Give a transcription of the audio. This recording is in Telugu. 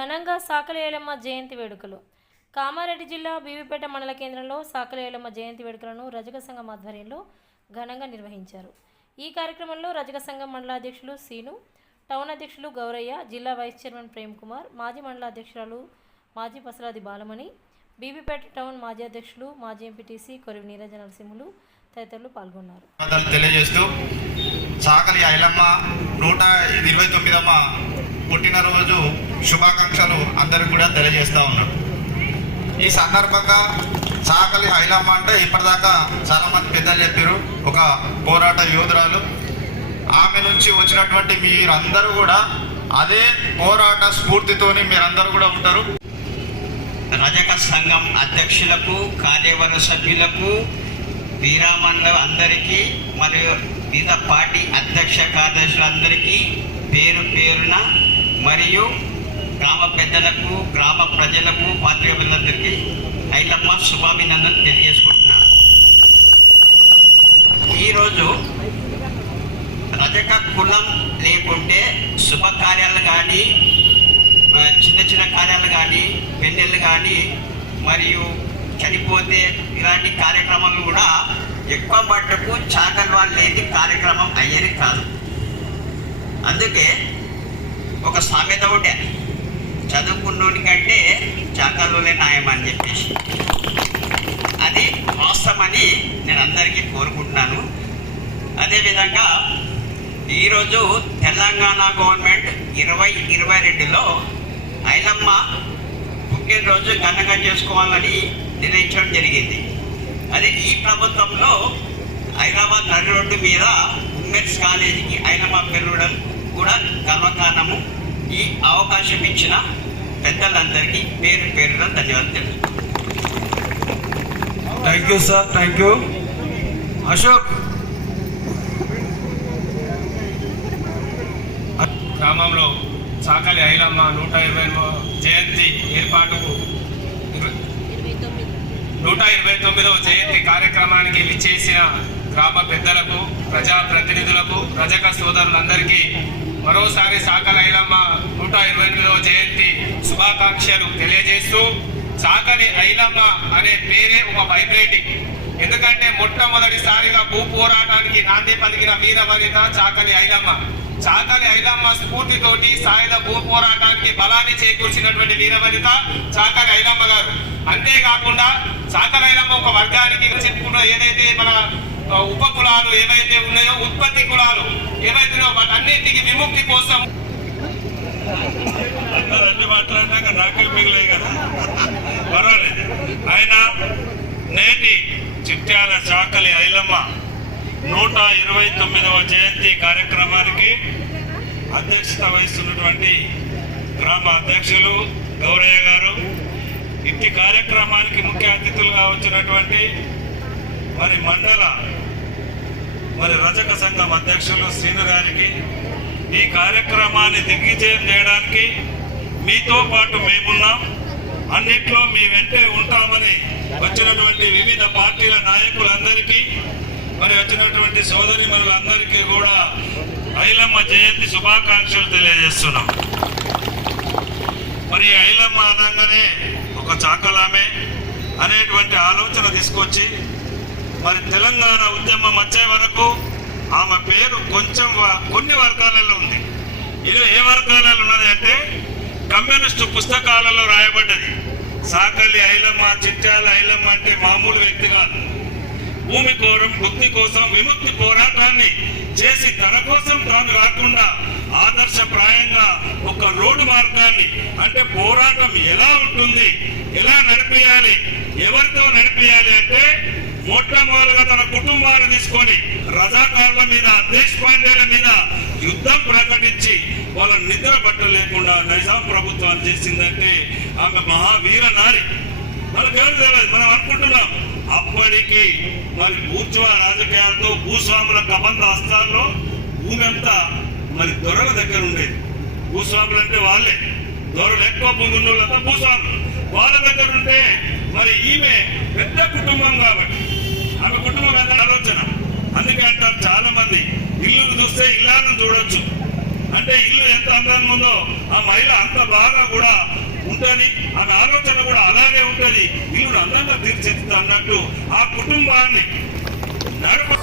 ఘనంగా సాకలేలమ్మ జయంతి వేడుకలు. కామారెడ్డి జిల్లా బీవీపేట మండల కేంద్రంలో సాకలేలమ్మ జయంతి వేడుకలను రజక సంఘం ఆధ్వర్యంలో ఘనంగా నిర్వహించారు. ఈ కార్యక్రమంలో రజక సంఘం మండలాధ్యక్షులు సీను టౌన్ అధ్యక్షులు గౌరయ్య జిల్లా వైస్ చైర్మన్ ప్రేమ్ కుమార్ మాజీ మండల అధ్యక్షురాలు మాజీ పసరాది బాలమణి బీబీపేట టౌన్ మాజీ అధ్యక్షులు మాజీ ఎంపీటీసీ కొరివి నీరజ నరసింహులు తదితరులు పాల్గొన్నారు. తెలియజేస్తూ సాకలి ఐలమ్మ నూట ఇరవై తొమ్మిదమ్మ పుట్టినరోజు శుభాకాంక్షలు అందరికి కూడా తెలియజేస్తూ ఉన్నాడు. ఈ సందర్భంగా సాకలి హైలమ్మ అంటే ఇప్పటిదాకా చాలామంది పెద్దలు చెప్పారు ఒక పోరాట యోధురాలు. ఆమె నుంచి వచ్చినటువంటి మీరందరూ కూడా అదే పోరాట స్ఫూర్తితోని మీరందరూ కూడా ఉంటారు. రజక సంఘం అధ్యక్షులకు కార్యవర్గ సభ్యులకు వీరామణుల అందరికీ మరియు వివిధ పార్టీ అధ్యక్ష కార్యదర్శులందరికీ పేరు పేరున మరియు గ్రామ పెద్దలకు గ్రామ ప్రజలకు పాత్రికేయులందరికీ ఐలమ్మ శుభాభినందన తెలియజేసుకుంటున్నాను. ఈరోజు రజక కులం లేకుంటే శుభకార్యాలు కానీ చిన్న చిన్న కార్యాలు కానీ పెన్నెళ్ళు కానీ మరియు చనిపోతే ఇలాంటి కార్యక్రమాలు కూడా ఎక్కువ మట్టుకు చాకల్ వాళ్ళు లేని కార్యక్రమం అయ్యేది కాదు. అందుకే ఒక సామెత ఒకటే. చదువుకున్నోని కంటే చాకలోనే న్యాయమని చెప్పేసి. అది వాస్తవమని నేను అందరికీ కోరుకుంటున్నాను. అదేవిధంగా ఈరోజు తెలంగాణ గవర్నమెంట్ ఇరవై ఇరవై రెండులో ఐలమ్మ పుట్టినరోజు ఘనంగా చేసుకోవాలని నిర్ణయించడం జరిగింది. అదే ఈ ప్రభుత్వంలో హైదరాబాద్ నడి రోడ్డు మీద ఉమెన్స్ కాలేజీకి ఐలమ్మ పెరగడం కూడా గర్వకారణము ఈ అవకాశం ఇచ్చిన పెద్దలందరికీ పేరు పేరున ధన్యవాదాలు thank you sir thank you Ashok గ్రామంలో చాకలి ఐలమ్మ నూట ఇరవై జయంతి ఏర్పాటుకు నూట ఇరవై తొమ్మిదవ జయంతి కార్యక్రమానికి విచ్చేసిన గ్రామ పెద్దలకు ప్రజా ప్రతినిధులకు రజక సోదరులందరికీ మరోసారి సాకలి ఐలమ్మ నూట ఇరవై ఎనిమిదవ జయంతి శుభాకాంక్షలు తెలియజేస్తూ సాకలి ఐలమ్మ అనే పేరే ఒక వైబ్రేటింగ్ ఎందుకంటే మొట్టమొదటిసారిగా భూ పోరాటానికి నాంది పలికిన వీర వనిత చాకలి ఐలమ్మ. చాకలి ఐలమ్మ స్ఫూర్తితోటి సాయుధ భూ పోరాటానికి బలాన్ని చేకూర్చినటువంటి వీర వనిత చాకలి ఐలమ్మ గారు. అంతేకాకుండా చాకలి ఐలమ్మ ఒక వర్గానికి చెప్పుకున్న ఏదైతే మన ఉప కులాలు ఏవైతే ఉన్నాయో ఉత్పత్తి కులాలు ఏవైతే వాటి అన్నింటికి విముక్తి కోసం. అన్ని మాట్లాడినాక నాకే మిగిలే కదా? పర్వాలేదు. ఆయన నేటి చిట్యాల చాకలి ఐలమ్మ నూట ఇరవై తొమ్మిదవ జయంతి కార్యక్రమానికి అధ్యక్షత వహిస్తున్నటువంటి గ్రామ అధ్యక్షులు గౌరయ్య గారు ఇట్టి కార్యక్రమానికి ముఖ్య అతిథులుగా వచ్చినటువంటి మరి మండల మరి రజక సంఘం అధ్యక్షులు శ్రీను గారికి ఈ కార్యక్రమాన్ని దిగ్విజయం చేయడానికి మీతో పాటు మేమున్నాం. అన్నిట్లో మీ వెంటే ఉంటామని వచ్చినటువంటి వివిధ పార్టీల నాయకులందరికీ మరి వచ్చినటువంటి సోదరి మనులందరికీ కూడా ఐలమ్మ జయంతి శుభాకాంక్షలు తెలియజేస్తున్నాం. మరి ఐలమ్మ అనగానే ఒక చాకలామే అనేటువంటి ఆలోచన తీసుకొచ్చి మరి తెలంగాణ ఉద్యమం వచ్చే వరకు ఆమె పేరు కొంచెం కొన్ని వర్గాలలో ఉంది. ఇది ఏ వర్గాలలో ఉన్నది అంటే కమ్యూనిస్టు పుస్తకాలలో రాయబడ్డది. సాకలి ఐలమ్మ చిట్టాల ఐలమ్మ అంటే మామూలు వ్యక్తి కాదు. భూమి కోరం బుద్ధి కోసం విముక్తి పోరాటాన్ని చేసి తన కోసం తాను రాకుండా ఆదర్శప్రాయంగా ఒక రోడ్డు మార్గాన్ని అంటే పోరాటం ఎలా ఉంటుంది ఎలా నడిపేయాలి ఎవరితో నడిపేయాలి అంటే మొట్టమొదలుగా తన కుటుంబాన్ని తీసుకొని రజాకారుల మీద దేశపాండేల మీద యుద్ధం ప్రకటించి వాళ్ళ నిద్ర పట్టలేకుండా నైజాం ప్రభుత్వం చేసిందంటే ఆమె మహావీర నారి. మనకు ఎవరు తెలియదు మనం అనుకుంటున్నాం. అప్పటికి మరి బూర్జువా రాజకీయాలతో భూస్వాముల కబంధ హస్తాల్లో భూమి అంతా మరి దొరల దగ్గర ఉండేది. భూస్వాములు అంటే వాళ్ళే. దొరలు ఎక్కువ భూమి ఉన్న వాళ్ళంతా భూస్వాములు. వాళ్ళ దగ్గర ఉంటే మరి ఈమె పెద్ద కుటుంబం కాబట్టి ఆమె కుటుంబం పెద్ద ఆలోచన అందుకే అంటారు చాలా మంది ఇల్లును చూస్తే ఇల్లాలను చూడొచ్చు. అంటే ఇల్లు ఎంత అందంగా ఉందో ఆ మహిళ అంత బాగా కూడా ఉంటది ఆమె ఆలోచన కూడా అలాగే ఉంటది. ఇల్లు అందంగా తీర్చిద్దాం అన్నట్టు ఆ కుటుంబాన్ని నడుపు